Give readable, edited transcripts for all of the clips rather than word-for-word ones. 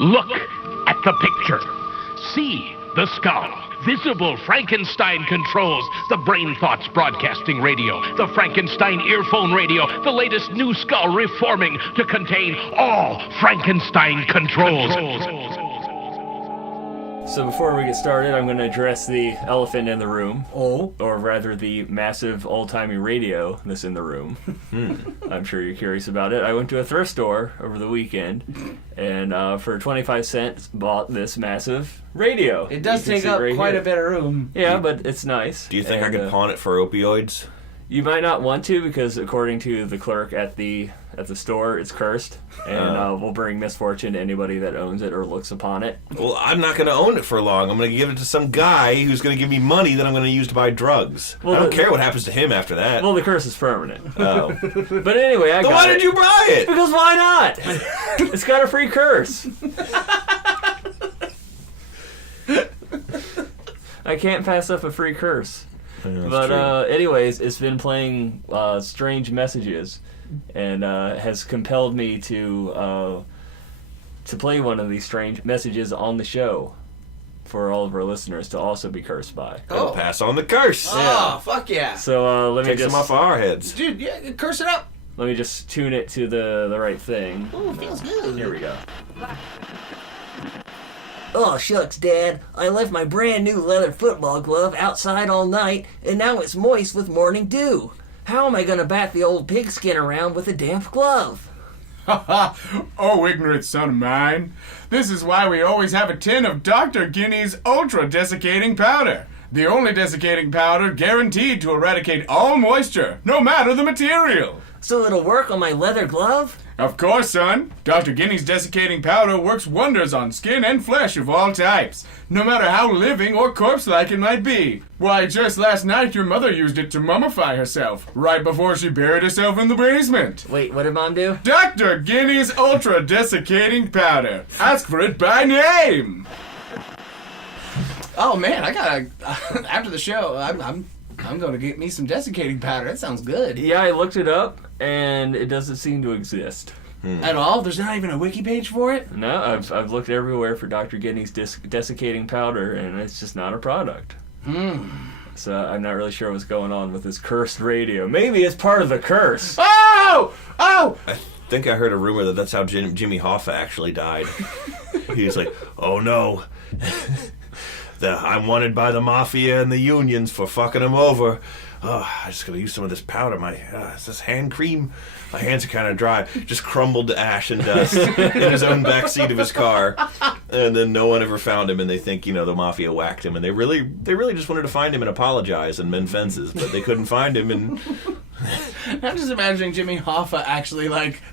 Look at the picture. See the skull. Visible Frankenstein controls. The Brain Thoughts broadcasting radio. The Frankenstein earphone radio. The latest new skull reforming to contain all Frankenstein controls. So before we get started, I'm going to address the elephant in the room. Oh. Or rather, the massive old-timey radio that's in the room. I'm sure you're curious about it. I went to a thrift store over the weekend, and for 25 cents, bought this massive radio. It does take up quite a bit of room. Yeah, but it's nice. Do you think I could pawn it for opioids? You might not want to, because according to the clerk at the store, it's cursed, and will bring misfortune to anybody that owns it or looks upon it. Well, I'm not going to own it for long. I'm going to give it to some guy who's going to give me money that I'm going to use to buy drugs. Well, I don't care what happens to him after that. Well, the curse is permanent. Oh. But anyway, I got it. Why did you buy it? Because why not? It's got a free curse. I can't pass up a free curse. Yeah, but anyways, it's been playing strange messages, and has compelled me to play one of these strange messages on the show for all of our listeners to also be cursed by. Oh, pass on the curse. Oh, fuck yeah. So let me Take just some off our heads. Dude, yeah, curse it up. let me just tune it to the right thing. Ooh, feels good. Here we go. Oh, shucks, Dad. I left my brand new leather football glove outside all night, and now it's moist with morning dew. How am I going to bat the old pigskin around with a damp glove? Oh, ignorant son of mine. This is why we always have a tin of Dr. Guinea's Ultra Desiccating Powder. The only desiccating powder guaranteed to eradicate all moisture, no matter the material. So it'll work on my leather glove? Of course, son. Dr. Guinea's desiccating powder works wonders on skin and flesh of all types, no matter how living or corpse-like it might be. Why, just last night your mother used it to mummify herself, right before she buried herself in the basement. Wait, what did Mom do? Dr. Guinea's Ultra Desiccating Powder. Ask for it by name. Oh man, I gotta after the show. I'm going to get me some desiccating powder. That sounds good. Yeah, I looked it up, and it doesn't seem to exist. At all? There's not even a wiki page for it? No, I've looked everywhere for Dr. Guinea's desiccating powder, and it's just not a product. So I'm not really sure what's going on with this cursed radio. Maybe it's part of the curse. Oh! Oh! I think I heard a rumor that that's how Jimmy Hoffa actually died. He was like, oh no. I'm wanted by the mafia and the unions for fucking him over. Oh, I just gotta use some of this powder. Is this hand cream? My hands are kind of dry. Just crumbled to ash and dust in his own backseat of his car. And then no one ever found him, and they think, the mafia whacked him. And they really just wanted to find him and apologize and mend fences, but they couldn't find him. And I'm just imagining Jimmy Hoffa actually,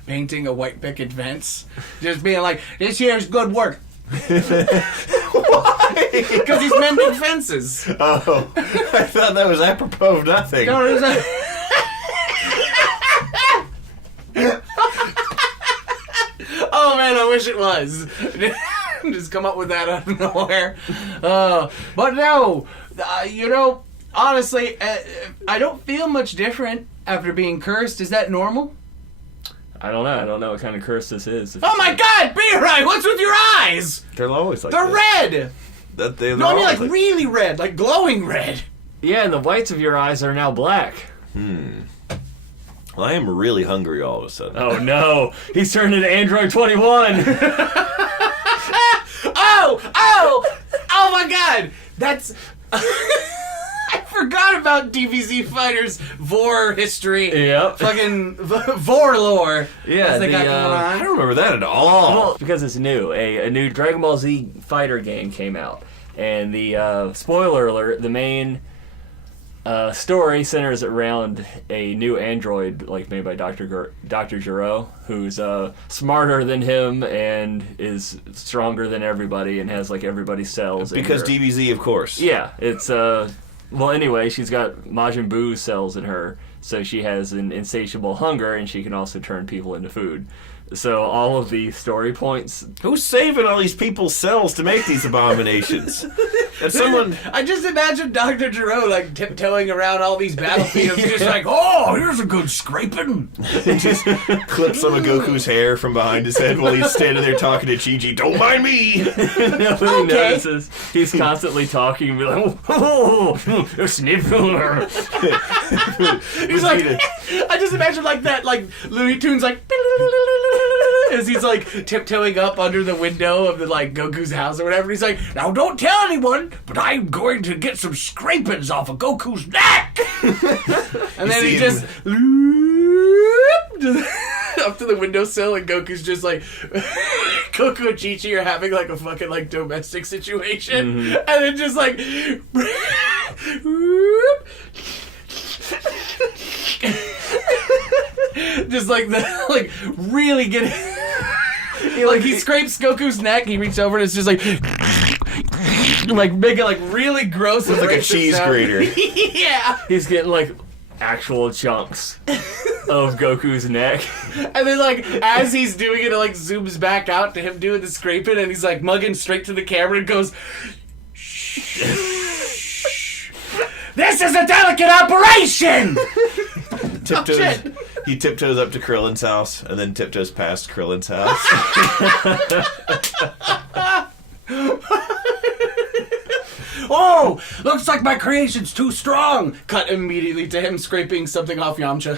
painting a white picket fence. Just being like, this here's good work. why? Because he's mending fences. Oh, I thought that was apropos of nothing. No, it was Oh man, I wish it was. Just come up with that out of nowhere. But no, honestly, I don't feel much different after being cursed. Is that normal? I don't know. I don't know what kind of curse this is. Oh my God, B-Right, what's with your eyes? They're always like They're red. They're No, I mean always really red, like glowing red. Yeah, and the whites of your eyes are now black. Well, I am really hungry all of a sudden. Oh no, he's turned into Android 21. Oh my God, that's... I forgot about DBZ Fighters Vore history. Yep. Fucking Vore lore. Yeah, they got going I on. don't remember that at all. Well, because it's new. A new Dragon Ball Z fighter game came out. And the, spoiler alert, the main story centers around a new android, made by Dr. Gero, who's smarter than him and is stronger than everybody and has, everybody's cells. Because DBZ, of course. Yeah, it's, well, anyway, she's got Majin Buu cells in her, so she has an insatiable hunger, and she can also turn people into food. So all of the story points. Who's saving all these people's cells to make these abominations? And someone... I just imagine Dr. Giroux like tiptoeing around all these battlefields, just like, oh, here's a good scraping. just clips some of Goku's hair from behind his head while he's standing there talking to Chi-Chi. Don't mind me! Nobody notices. He's constantly talking and be like, oh, sniffler. He's like, I just imagine like that, like Looney Tunes, like, as he's like tiptoeing up under the window of the like Goku's house or whatever. He's like, now don't tell anyone, but I'm going to get some scrapings off of Goku's neck. And then he just up to the windowsill, and Goku's just like, Goku and Chi-Chi are having like a fucking like domestic situation, and then just like, just like the like really getting, he scrapes Goku's neck. He reaches over and it's just like making like really gross. It's like a cheese grater. Yeah. He's getting like actual chunks of Goku's neck. And then like as he's doing it, it like zooms back out to him doing the scraping, and he's like mugging straight to the camera and goes, "Shh. This is a delicate operation." Tiptoes. He tiptoes up to Krillin's house and then tiptoes past Krillin's house. Oh, looks like my creation's too strong. Cut immediately to him scraping something off Yamcha.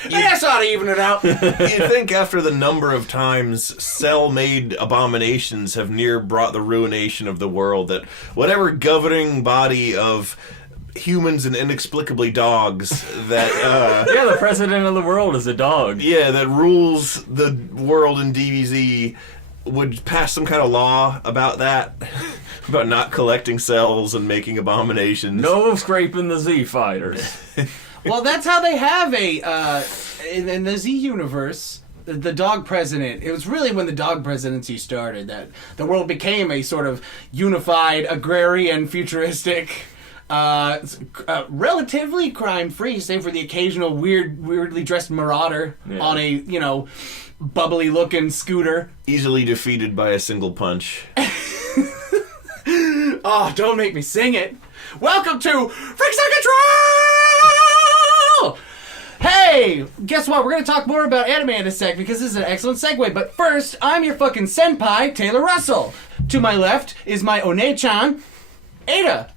Hey, that's ought to even it out. You'd think after the number of times cell-made abominations have near brought the ruination of the world, that whatever governing body of humans and inexplicably dogs that Yeah, the president of the world is a dog. that rules the world in DBZ would pass some kind of law about that. About not collecting cells and making abominations. No scraping the Z fighters. Well, that's how they have in the Z universe, the dog president. It was really when the dog presidency started that the world became a sort of unified, agrarian, futuristic, relatively crime-free, save for the occasional weirdly dressed marauder on a, bubbly-looking scooter. Easily defeated by a single punch. Oh, don't make me sing it. Welcome to Freaks on Control! Hey, guess what? We're going to talk more about anime in a sec because this is an excellent segue. But first, I'm your fucking senpai, Taylor Russell. To my left is my One-chan, Ada.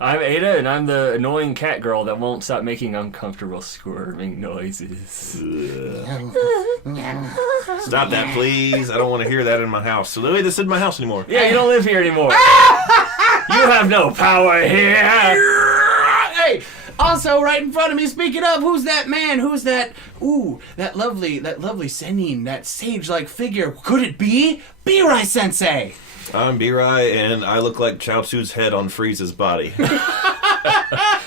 I'm Ada, and I'm the annoying cat girl that won't stop making uncomfortable squirming noises. Stop that, please. I don't want to hear that in my house. So, Louis, this isn't my house anymore. Yeah, you don't live here anymore. You have no power here. Hey, also right in front of me, speaking of, who's that man? Who's that? Ooh, that lovely Senin, that sage-like figure. Could it be Birai Sensei? I'm Birai, and I look like Chaozu's head on Frieza's body.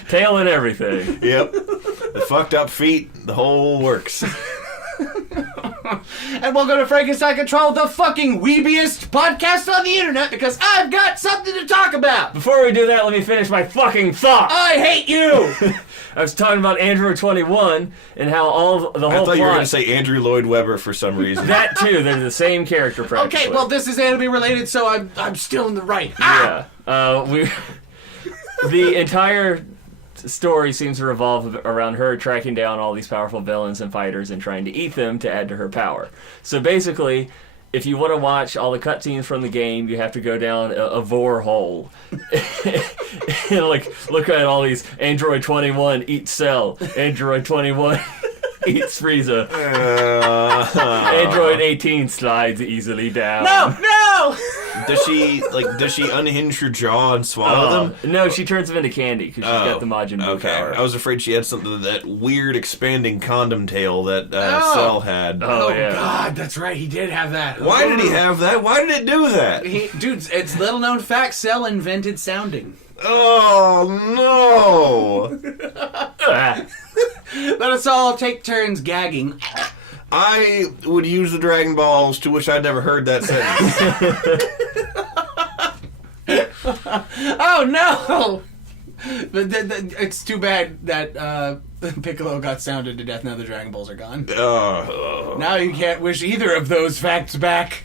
Tail and everything. Yep. The fucked up feet, the whole works. And welcome to Frankenstein Control, the fucking weebiest podcast on the internet, because I've got something to talk about. Before we do that, let me finish my fucking thought. I hate you. I was talking about Android 21 and how all the whole I thought plot... you were going to say Andrew Lloyd Webber for some reason. That too, they're the same character practically. Okay, well, this is anime related, so I'm still in the right. Yeah. The entire story seems to revolve around her tracking down all these powerful villains and fighters and trying to eat them to add to her power. So basically, if you want to watch all the cutscenes from the game, you have to go down a vor hole and look at all these Android 21 eats Cell, Android 21 eats Frieza, Android 18 slides easily down. No! Does she unhinge her jaw and swallow them? No, she turns them into candy because she's got the Majin Buu power. I was afraid she had something that weird expanding condom tail that Cell had. Oh, yeah. God, that's right, he did have that. Why did he have that? Why did it do that? Dude, it's little known fact, Cell invented sounding. Oh, no! Let us all take turns gagging. I would use the Dragon Balls to wish I'd never heard that sentence. Oh, no! But it's too bad that Piccolo got sounded to death, now the Dragon Balls are gone. Oh. Now you can't wish either of those facts back.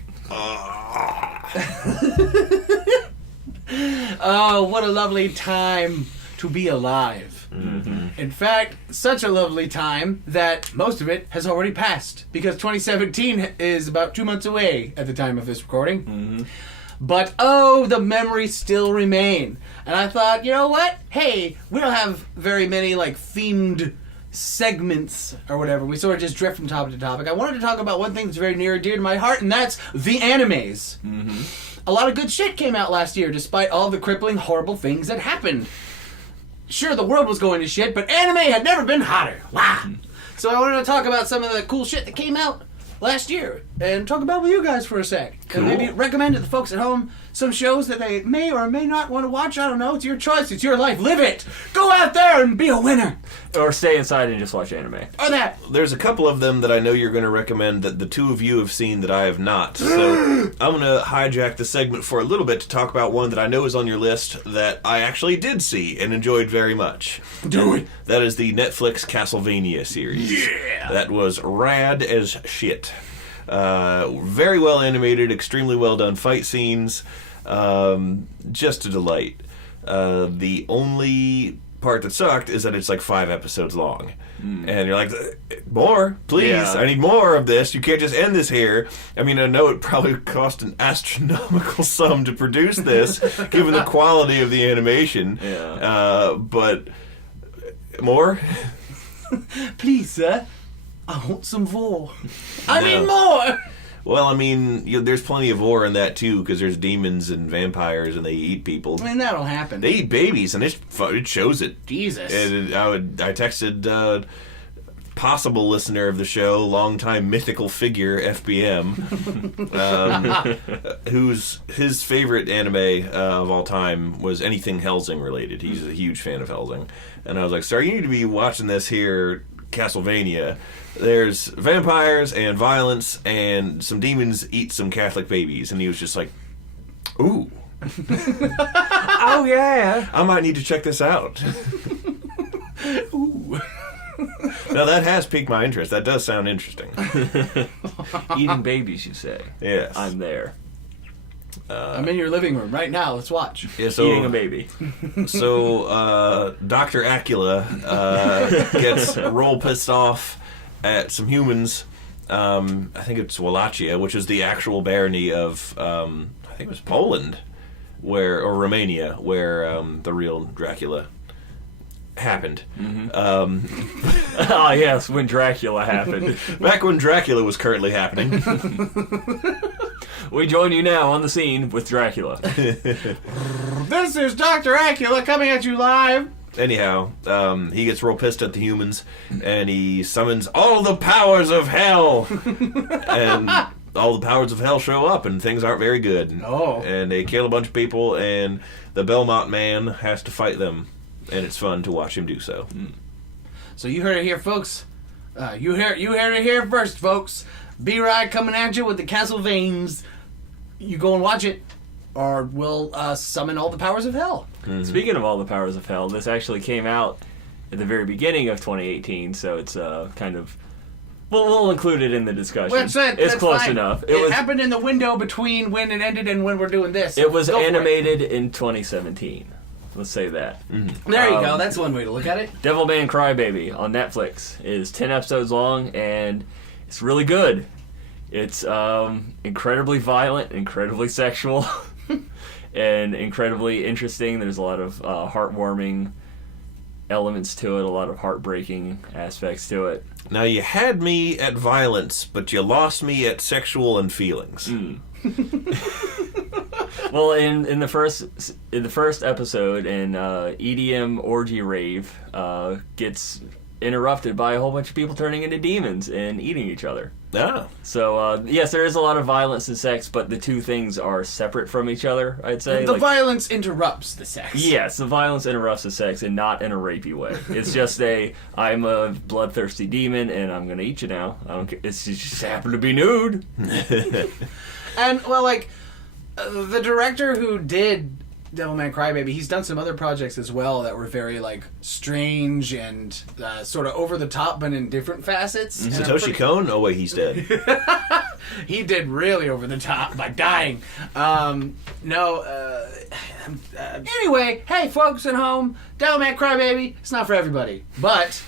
Oh, what a lovely time to be alive. Mm-hmm. In fact, such a lovely time that most of it has already passed, because 2017 is about 2 months away at the time of this recording. Mm-hmm. But oh, the memories still remain. And I thought, you know what? Hey, we don't have very many like themed segments or whatever. We sort of just drift from topic to topic. I wanted to talk about one thing that's very near and dear to my heart, and that's the animes. Mm-hmm. A lot of good shit came out last year, despite all the crippling, horrible things that happened. Sure, the world was going to shit, but anime had never been hotter. Wow. So I wanted to talk about some of the cool shit that came out last year, and talk about with you guys for a sec. Cool. And maybe recommend to the folks at home some shows that they may or may not want to watch. I don't know. It's your choice. It's your life. Live it. Go out there and be a winner. Or stay inside and just watch anime. Or that. There's a couple of them that I know you're going to recommend that the two of you have seen that I have not. So I'm going to hijack the segment for a little bit to talk about one that I know is on your list that I actually did see and enjoyed very much. Do it. That is the Netflix Castlevania series. Yeah. That was rad as shit. Very well animated, extremely well done fight scenes. Just a delight. The only part that sucked is that it's like 5 episodes long. And you're like, more, please. Yeah. I need more of this. You can't just end this here. I mean, I know it probably cost an astronomical sum to produce this, given the quality of the animation. Yeah. But more? Please, sir. I want some more. I No. need more. Well, I mean, there's plenty of war in that, too, because there's demons and vampires, and they eat people. I mean, that'll happen. They eat babies, and it shows it. Jesus. And I texted possible listener of the show, longtime mythical figure FBM, his favorite anime of all time was anything Helsing related. He's a huge fan of Helsing, and I was like, "Sir, you need to be watching this here, Castlevania. There's vampires and violence, and some demons eat some Catholic babies." And he was just like, "Ooh." Oh, yeah. I might need to check this out. Ooh. Now, that has piqued my interest. That does sound interesting. Eating babies, you say? Yes. I'm there. I'm in your living room right now. Let's watch. Yeah, Eating a baby. So, Dr. Acula gets real pissed off at some humans. I think it's Wallachia, which is the actual barony of, I think it was Poland, or Romania, where the real Dracula happened. Mm-hmm. Ah, yes, when Dracula happened. Back when Dracula was currently happening. We join you now on the scene with Dracula. This is Dr. Acula coming at you live. Anyhow, he gets real pissed at the humans, and he summons all the powers of hell. And all the powers of hell show up, and things aren't very good. Oh. And they kill a bunch of people, and the Belmont man has to fight them. And it's fun to watch him do so. So you heard it here, folks. You heard it here first, folks. B-Ride coming at you with the Castlevanias. You go and watch it, or we'll summon all the powers of hell. Mm-hmm. Speaking of all the powers of hell, this actually came out at the very beginning of 2018, so it's kind of... We'll include it in the discussion. Well, it's close fine. enough. It happened in the window between when it ended and when we're doing this. It was Go for it. animated in 2017. Let's say that. There you go. That's one way to look at it. Devilman Crybaby on Netflix is 10 episodes long, and it's really good. It's incredibly violent, incredibly sexual, and incredibly interesting. There's a lot of heartwarming elements to it, a lot of heartbreaking aspects to it. Now, you had me at violence, but you lost me at sexual and feelings. Well, in the first episode, an EDM orgy rave gets interrupted by a whole bunch of people turning into demons and eating each other. Ah. So, yes, there is a lot of violence and sex, but the two things are separate from each other, I'd say. The violence interrupts the sex. Yes, the violence interrupts the sex, and not in a rapey way. It's just I'm a bloodthirsty demon, and I'm going to eat you now. I don't care. It's just happened to be nude. And, well, like, the director who did Devilman Crybaby. He's done some other projects as well that were very like strange and sort of over the top, but in different facets. And Satoshi Kon? Oh wait, he's dead. he did really over the top by dying. Anyway, hey folks at home, Devilman Crybaby. It's not for everybody, but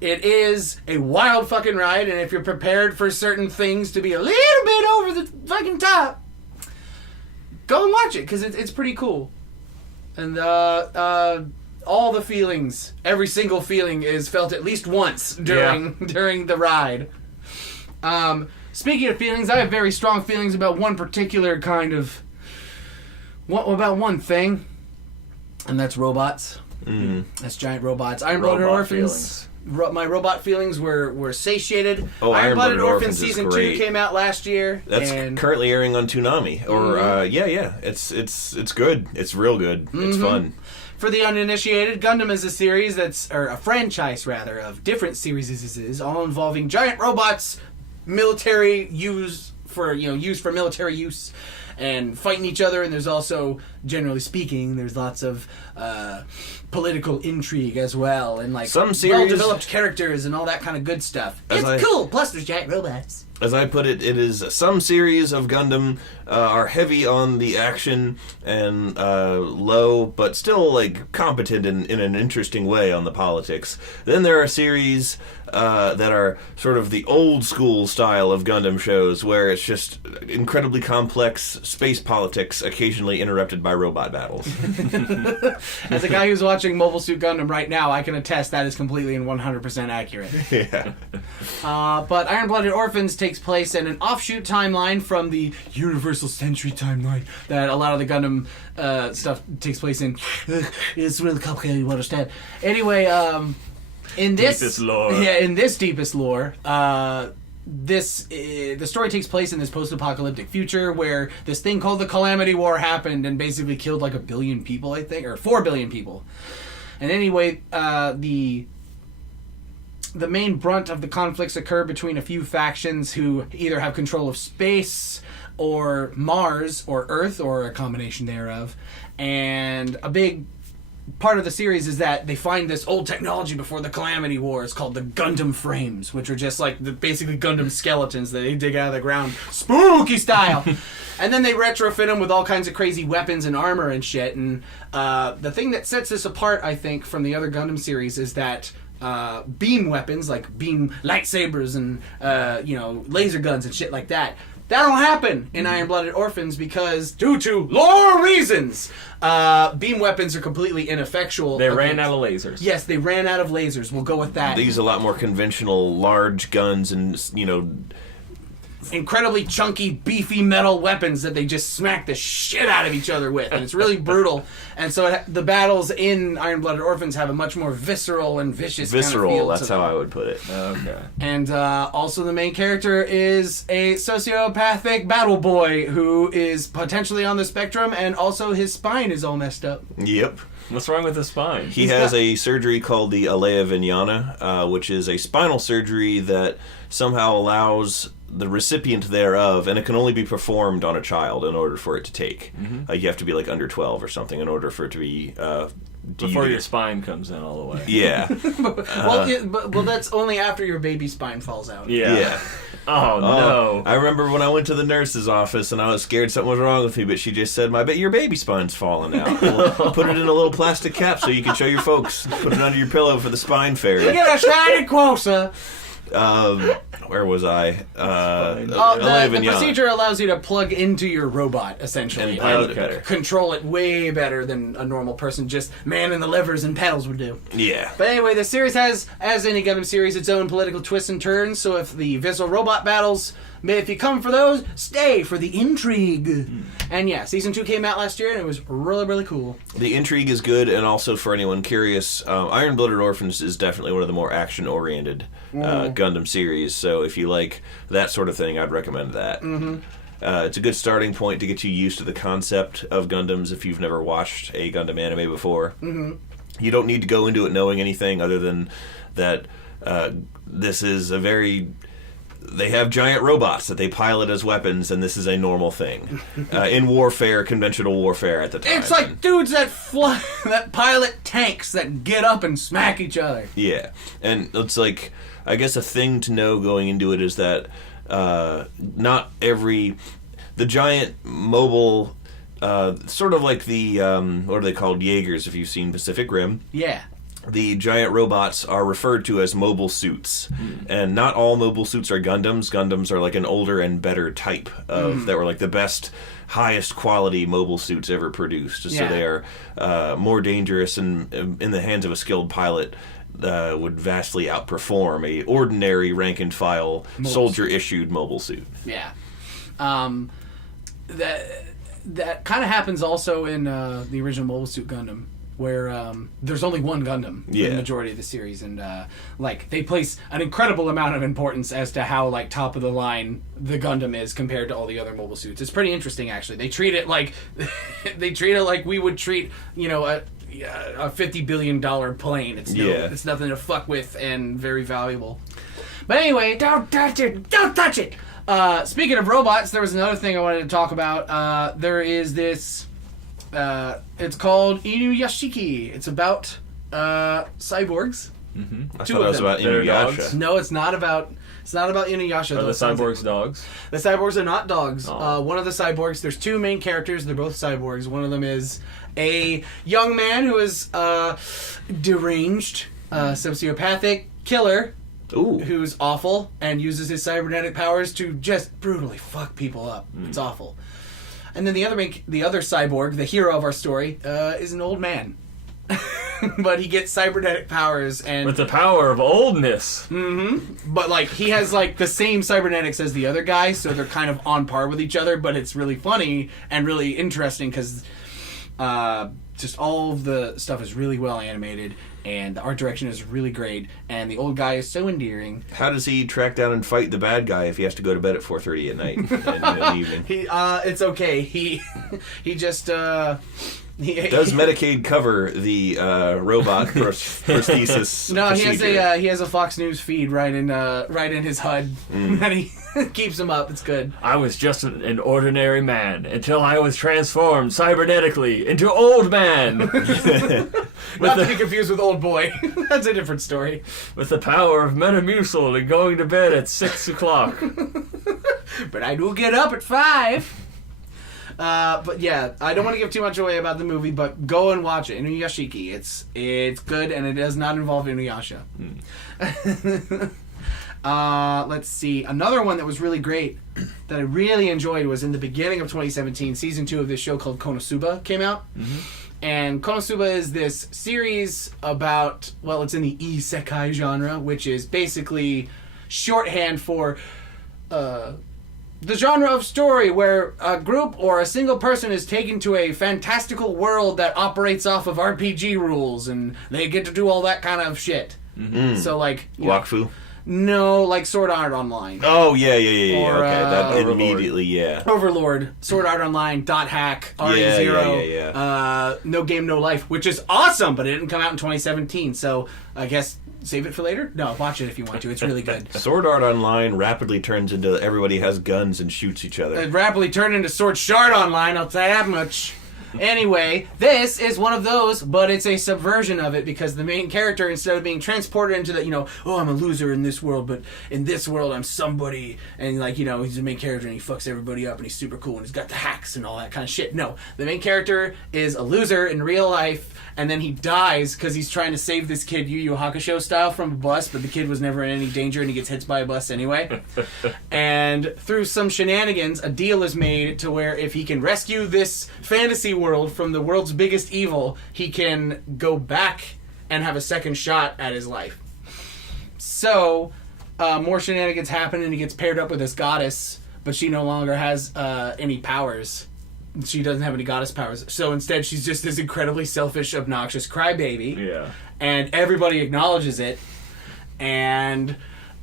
it is a wild fucking ride, and if you're prepared for certain things to be a little bit over the fucking top, go and watch it, because it's pretty cool. And all the feelings, every single feeling is felt at least once during the ride. Speaking of feelings, I have very strong feelings about one particular kind of... about one thing, and that's robots. That's giant robots. Iron-Blooded Orphans... my robot feelings were satiated. Oh, Iron-Blooded Orphans Season 2 came out last year. That's currently airing on Toonami. Or, it's good. It's real good. It's fun. For the uninitiated, Gundam is a series or a franchise rather, of different series, all involving giant robots, military used for military use, and fighting each other. And there's also, generally speaking, there's lots of political intrigue as well, and like some series, well-developed characters and all that kind of good stuff. It's cool. Plus, there's giant robots. As I put it, it is some series of Gundam are heavy on the action and low, but still like competent in an interesting way on the politics. Then there are series that are sort of the old school style of Gundam shows, where it's just incredibly complex space politics, occasionally interrupted by robot battles. As a guy who's watching Mobile Suit Gundam right now, I can attest that is completely and 100% accurate. Yeah. But Iron-Blooded Orphans takes place in an offshoot timeline from the Universal Century timeline that a lot of the Gundam stuff takes place in. It's really complicated to understand. Anyway, in this deepest lore. Yeah, in this deepest lore, the story takes place in this post-apocalyptic future where this thing called the Calamity War happened and basically killed like 1 billion people, I think, or 4 billion people. And anyway, the main brunt of the conflicts occur between a few factions who either have control of space or Mars or Earth or a combination thereof. And a big part of the series is that they find this old technology before the Calamity War. It's called the Gundam frames, which are just like basically Gundam skeletons that they dig out of the ground, spooky style. And then they retrofit them with all kinds of crazy weapons and armor and shit. And the thing that sets this apart, I think, from the other Gundam series is that beam weapons, like beam lightsabers and laser guns and shit like that don't happen in Iron-Blooded Orphans because, due to lore reasons, beam weapons are completely ineffectual. They ran out of lasers. Yes, they ran out of lasers. We'll go with that. These are a lot more conventional, large guns and, incredibly chunky, beefy metal weapons that they just smack the shit out of each other with, and it's really brutal. And so the battles in Iron-Blooded Orphans have a much more visceral and vicious kind of feel that's to them. how I would put it. Okay. And also the main character is a sociopathic battle boy who is potentially on the spectrum, and also his spine is all messed up. Yep. What's wrong with the spine? He has a surgery called the Alea Vignana, which is a spinal surgery that somehow allows the recipient thereof, and it can only be performed on a child in order for it to take. You have to be like under 12 or something in order for it to be before your spine comes in all the way. Yeah. Well, that's only after your baby spine falls out. Yeah. Oh, no. I remember when I went to the nurse's office and I was scared something was wrong with me, but she just said, your baby spine's falling out. We'll put it in a little plastic cap so you can show your folks. Put it under your pillow for the spine fairy. Get a shiny closer. Where was I? The procedure allows you to plug into your robot, essentially. And pilot it better. Control it way better than a normal person just manning the levers and pedals would do. Yeah. But anyway, the series has, as any Gundam series, its own political twists and turns, so if the visceral robot battles, if you come for those, stay for the intrigue. And yeah, Season 2 came out last year, and it was really, really cool. The intrigue is good, and also for anyone curious, Iron-Blooded Orphans is definitely one of the more action-oriented Gundam series, so if you like that sort of thing, I'd recommend that. It's a good starting point to get you used to the concept of Gundams if you've never watched a Gundam anime before. You don't need to go into it knowing anything other than that this is a very they have giant robots that they pilot as weapons, and this is a normal thing in warfare, conventional warfare at the time. It's like dudes that fly, that pilot tanks that get up and smack each other. Yeah, and it's like, I guess a thing to know going into it is that not every... The giant mobile... sort of like the, what are they called? Jaegers, if you've seen Pacific Rim. Yeah. The giant robots are referred to as mobile suits. And not all mobile suits are Gundams. Gundams are like an older and better type of... that were like the best, highest quality mobile suits ever produced. So they are more dangerous and in the hands of a skilled pilot would vastly outperform a ordinary rank-and-file soldier-issued mobile suit. Yeah. That kind of happens also in the original Mobile Suit Gundam, where there's only one Gundam in the majority of the series, and like they place an incredible amount of importance as to how like top of the line the Gundam is compared to all the other mobile suits. It's pretty interesting, actually. They treat it like we would treat, you know, a $50 billion plane. It's nothing to fuck with and very valuable. But anyway, don't touch it! Don't touch it! Speaking of robots, there was another thing I wanted to talk about. There is this... it's called Inuyashiki. It's about cyborgs. Mm-hmm. I thought it was about Inuyasha. No, it's not about Inuyasha. Are the cyborgs dogs? The cyborgs are not dogs. One of the cyborgs, there's two main characters. They're both cyborgs. One of them is a young man who is deranged, sociopathic killer. Ooh. Who's awful and uses his cybernetic powers to just brutally fuck people up. It's awful. And then the other cyborg, the hero of our story, is an old man. But he gets cybernetic powers and... With the power of oldness. Mm-hmm. But, like, he has, like, the same cybernetics as the other guy, so they're kind of on par with each other, but it's really funny and really interesting because just all of the stuff is really well animated, and the art direction is really great, and the old guy is so endearing. How does he track down and fight the bad guy if he has to go to bed at 4:30 at night in the evening? It's okay. He just does Medicaid cover the robot prosthesis? No, procedure? he has a Fox News feed right in his HUD, and he keeps him up. It's good. I was just an ordinary man until I was transformed cybernetically into old man. Not to be confused with old boy. That's a different story. With the power of Metamucil and going to bed at 6 o'clock. But I do get up at 5. But yeah, I don't want to give too much away about the movie, but go and watch it. Inuyashiki. It's good, and it does not involve Inuyasha. Let's see. Another one that was really great that I really enjoyed was in the beginning of 2017. Season 2 of this show called Konosuba came out. And Konosuba is this series about, well, it's in the isekai genre, which is basically shorthand for the genre of story where a group or a single person is taken to a fantastical world that operates off of RPG rules, and they get to do all that kind of shit. So, like... WHOO? No, like Sword Art Online. Oh, yeah. Or, okay, that Overlord. immediately, yeah. Overlord, Sword Art Online, .hack, RE0, yeah. No Game, No Life, which is awesome, but it didn't come out in 2017, so I guess save it for later? No, watch it if you want to. It's really good. Sword Art Online rapidly turns into everybody has guns and shoots each other. It rapidly turned into Sword Shard Online, I'll tell you that much. Anyway, this is one of those, but it's a subversion of it because the main character, instead of being transported into the, oh, I'm a loser in this world, but in this world I'm somebody, and he's the main character and he fucks everybody up and he's super cool and he's got the hacks and all that kind of shit. No, the main character is a loser in real life, and then he dies because he's trying to save this kid Yu Yu Hakusho style from a bus, but the kid was never in any danger and he gets hit by a bus anyway. And through some shenanigans, a deal is made to where if he can rescue this fantasy world from the world's biggest evil, he can go back and have a second shot at his life. So, more shenanigans happen and he gets paired up with this goddess, but she no longer has any powers. She doesn't have any goddess powers. So instead, she's just this incredibly selfish, obnoxious crybaby. Yeah. And everybody acknowledges it. And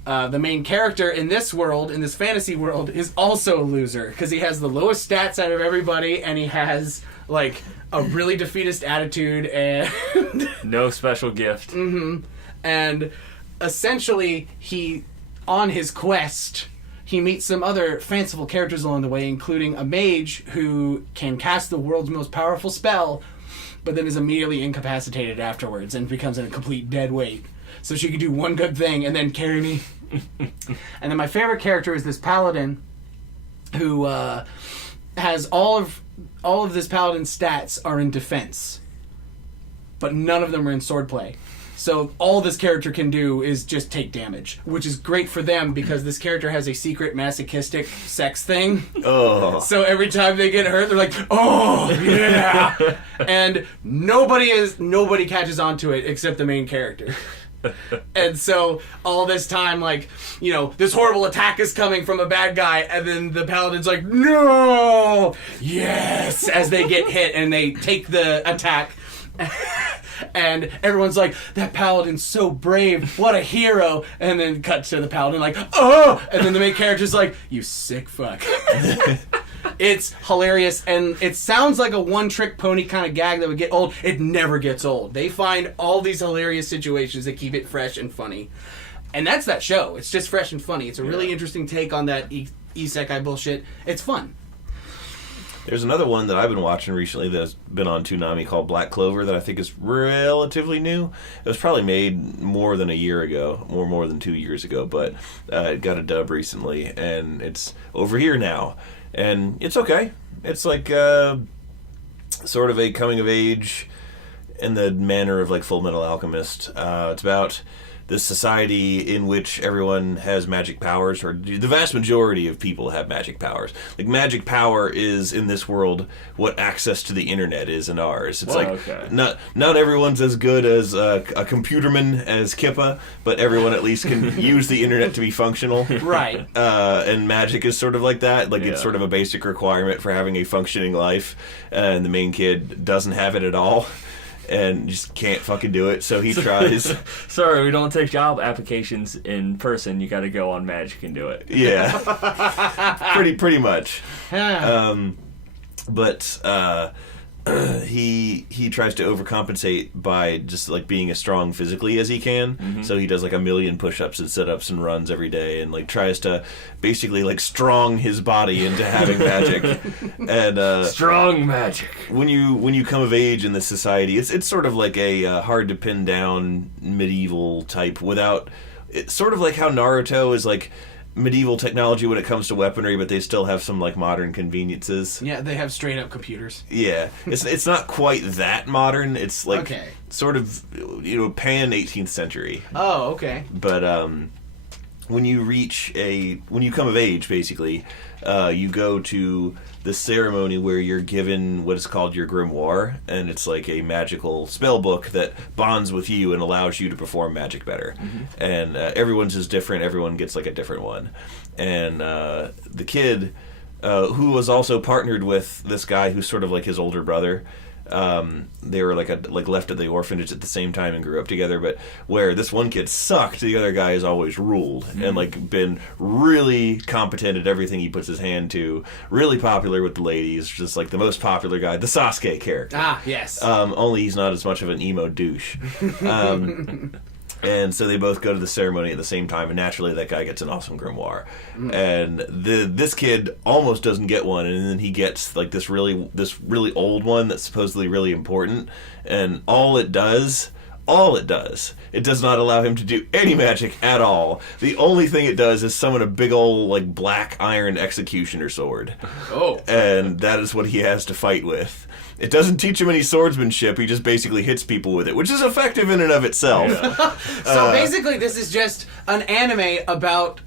the main character in this world, in this fantasy world, is also a loser. Because he has the lowest stats out of everybody, and he has, a really defeatist attitude, and... No special gift. And essentially, he on his quest, he meets some other fanciful characters along the way, including a mage who can cast the world's most powerful spell, but then is immediately incapacitated afterwards and becomes a complete dead weight. So she could do one good thing and then carry me. And then my favorite character is this paladin who has all of this paladin's stats are in defense, but none of them are in swordplay. So all this character can do is just take damage, which is great for them because this character has a secret masochistic sex thing. Oh. So every time they get hurt, they're like, "Oh yeah!" And nobody catches on to it except the main character. And so all this time, like, you know, this horrible attack is coming from a bad guy, and then the paladin's like, "No, yes!" as they get hit and they take the attack. And everyone's like, "That paladin's so brave, what a hero." And then cut to the paladin like, "Oh!" And then the main character's like, "You sick fuck." It's hilarious, and it sounds like a one-trick pony kind of gag that would get old. It never gets old. They find all these hilarious situations that keep it fresh and funny. And that's that show. It's just fresh and funny. It's a really interesting take on that isekai bullshit. It's fun. There's another one that I've been watching recently that's been on Toonami called Black Clover that I think is relatively new. It was probably made more than a year ago, or more than 2 years ago, but it got a dub recently, and it's over here now. And it's okay. It's like sort of a coming of age in the manner of like Full Metal Alchemist. It's about this society in which everyone has magic powers, or the vast majority of people have magic powers. Like, magic power is, in this world, what access to the internet is in ours. It's not everyone's as good as a computerman as Kippa, but everyone at least can use the internet to be functional. Right. And magic is sort of like that. Like, it's sort of a basic requirement for having a functioning life, and the main kid doesn't have it at all. And just can't fucking do it, so he tries. Sorry, we don't take job applications in person. You got to go on Magic and do it. Yeah, pretty much. But he tries to overcompensate by just like being as strong physically as he can. Mm-hmm. So he does like 1,000,000 push-ups and sit-ups and runs every day, and like tries to basically like strong his body into having magic. And strong magic. When you come of age in this society, it's sort of like a hard to pin down medieval type without. It's sort of like how Naruto is like medieval technology when it comes to weaponry, but they still have some like modern conveniences. Yeah, they have straight up computers. Yeah, it's not quite that modern. It's like sort of pan 18th century. Oh, okay. But when you come of age, basically, you go to the ceremony where you're given what is called your grimoire, and it's like a magical spell book that bonds with you and allows you to perform magic better. Mm-hmm. And everyone's is different. Everyone gets like a different one. And the kid, who was also partnered with this guy who's sort of like his older brother. They were like left at the orphanage at the same time and grew up together, but where this one kid sucked, the other guy has always ruled and like been really competent at everything he puts his hand to, really popular with the ladies, just like the most popular guy, the Sasuke character. Ah, yes. Only he's not as much of an emo douche. And so they both go to the ceremony at the same time, and naturally that guy gets an awesome grimoire. And this kid almost doesn't get one, and then he gets like this really old one that's supposedly really important. And all it does, it does not allow him to do any magic at all. The only thing it does is summon a big old like black iron executioner sword. Oh. And that is what he has to fight with. It doesn't teach him any swordsmanship. He just basically hits people with it, which is effective in and of itself. Yeah. So basically, this is just an anime about,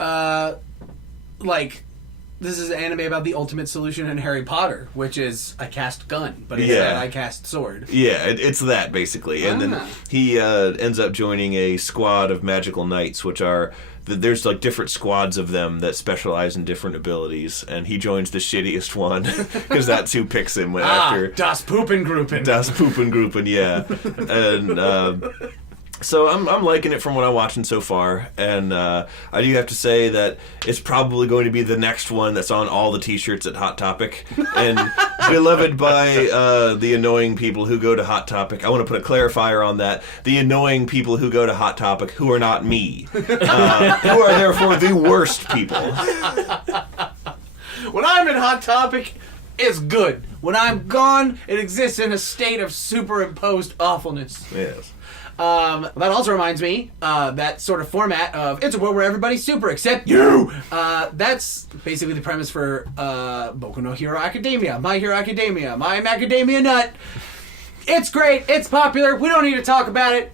this is an anime about the ultimate solution in Harry Potter, which is I cast gun, but instead I cast sword. Yeah, it's that, basically. And then he ends up joining a squad of magical knights, which are... There's like different squads of them that specialize in different abilities, and he joins the shittiest one because that's who picks him after Das Puppengruppen. Das Puppengruppen, yeah. And So I'm liking it from what I'm watching so far, and I do have to say that it's probably going to be the next one that's on all the T-shirts at Hot Topic, and beloved by the annoying people who go to Hot Topic. I want to put a clarifier on that: the annoying people who go to Hot Topic, who are not me, who are therefore the worst people. When I'm in Hot Topic, it's good. When I'm gone, it exists in a state of superimposed awfulness. Yes. That also reminds me, that sort of format of it's a world where everybody's super except you. That's basically the premise for Boku no Hero Academia, My Hero Academia, My Macadamia Nut. It's great. It's popular. We don't need to talk about it.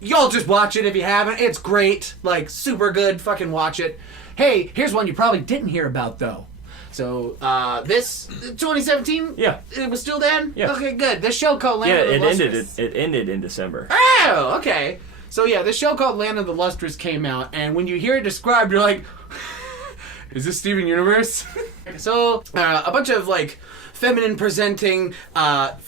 Y'all just watch it if you haven't. It's great. Like, super good. Fucking watch it. Hey, here's one you probably didn't hear about, though. So, this 2017? Yeah. It was still then? Yeah. Okay, good. This show called Land of the Lustrous. It ended in December. Oh, okay. So, yeah, this show called Land of the Lustrous came out, and when you hear it described, you're like, is this Steven Universe? So, a bunch of, like, feminine presenting,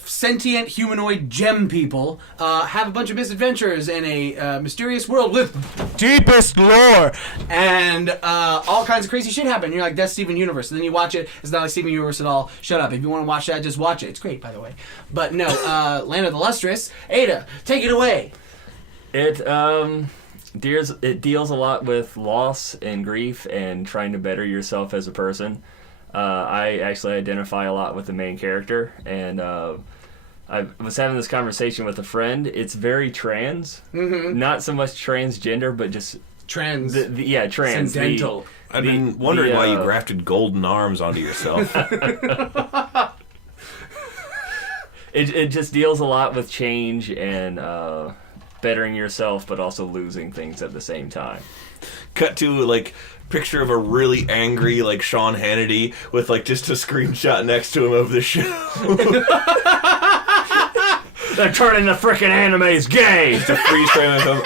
sentient humanoid gem people have a bunch of misadventures in a mysterious world with deepest lore, and all kinds of crazy shit happen. You're like, that's Steven Universe, and then you watch it. It's not like Steven Universe at all. Shut up. If you want to watch that, just watch it. It's great, by the way. But no, Land of the Lustrous. Ada, take it away. It deals a lot with loss and grief and trying to better yourself as a person. I actually identify a lot with the main character, and I was having this conversation with a friend. It's very trans, not so much transgender, but just trans. Trans. Transcendental. I've been wondering why you grafted golden arms onto yourself. It just deals a lot with change and bettering yourself, but also losing things at the same time. Cut to, like, picture of a really angry, like, Sean Hannity with, like, just a screenshot next to him of the show. They're turning the frickin' animes gay! Just a freeze frame of him.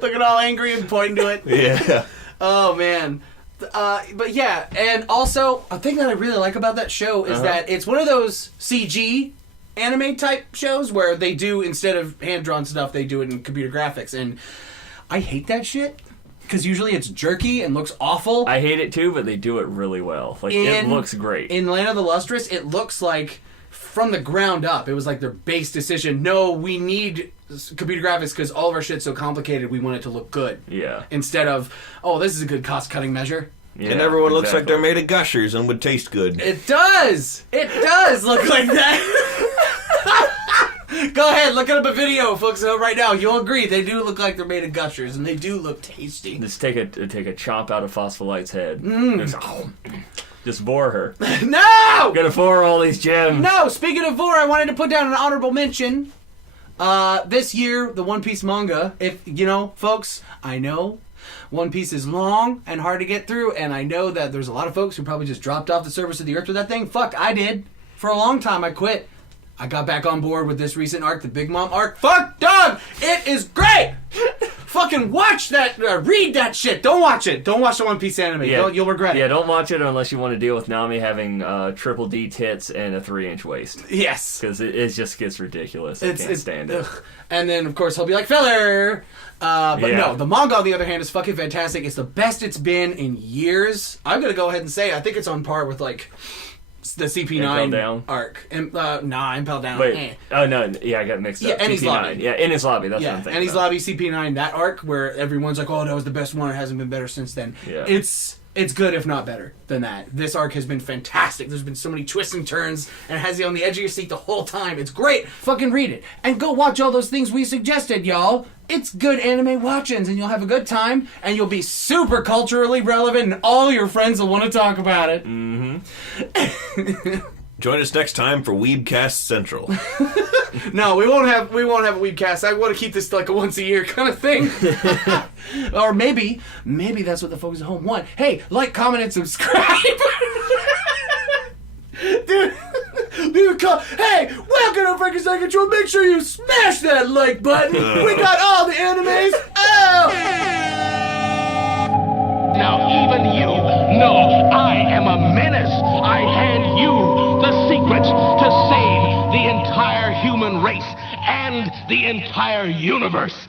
Looking all angry and pointing to it. Yeah. Oh, man. But yeah, and also, a thing that I really like about that show is that it's one of those CG anime type shows where they do, instead of hand-drawn stuff, they do it in computer graphics, and I hate that shit. Because usually it's jerky and looks awful. I hate it too, but they do it really well. Like, it looks great. In Land of the Lustrous, it looks like, from the ground up, it was like their base decision. No, we need computer graphics because all of our shit's so complicated, we want it to look good. Yeah. Instead of, oh, this is a good cost-cutting measure. Yeah, and everyone looks like they're made of gushers and would taste good. It does! It does look like that! Go ahead, look up a video, folks, right now. You'll agree, they do look like they're made of gushers, and they do look tasty. Just take a chomp out of Phospholite's head. Just vore her. No! Gonna vore all these gems. No, speaking of vore, I wanted to put down an honorable mention. This year, the One Piece manga, if, you know, folks, I know One Piece is long and hard to get through, and I know that there's a lot of folks who probably just dropped off the surface of the earth with that thing. Fuck, I did. For a long time, I quit. I got back on board with this recent arc, the Big Mom arc. Fuck, dog! It is great! Fucking watch that, read that shit. Don't watch it. Don't watch the One Piece anime. Yeah. You'll regret it. Yeah, don't watch it unless you want to deal with Nami having triple D tits and a 3-inch waist. Yes. Because it just gets ridiculous. I can't stand it. Ugh. And then, of course, he'll be like, filler! But no, the manga, on the other hand, is fucking fantastic. It's the best it's been in years. I'm going to go ahead and say I think it's on par with, like, the CP9 Impel Down arc. Impel Down. Wait. Oh, no. Yeah, I got mixed up. Enies CP9. Lobby. Yeah, Enies Lobby. That's what I'm thinking Enies about. Lobby, CP9, that arc where everyone's like, oh, that was the best one. It hasn't been better since then. Yeah. It's good, if not better, than that. This arc has been fantastic. There's been so many twists and turns, and it has you on the edge of your seat the whole time. It's great. Fucking read it. And go watch all those things we suggested, y'all. It's good anime watch-ins, and you'll have a good time, and you'll be super culturally relevant, and all your friends will want to talk about it. Mm-hmm. Join us next time for Weebcast Central. No, we won't have a Weebcast. I want to keep this like a once a year kind of thing. Or maybe that's what the folks at home want. Hey, like, comment, and subscribe. Dude, leave a comment. Hey, welcome to Frankenstein Control. Make sure you smash that like button. We got all the animes. Oh! Now even you know I am a menace. I hand you the secrets to save the entire human human race and the entire universe.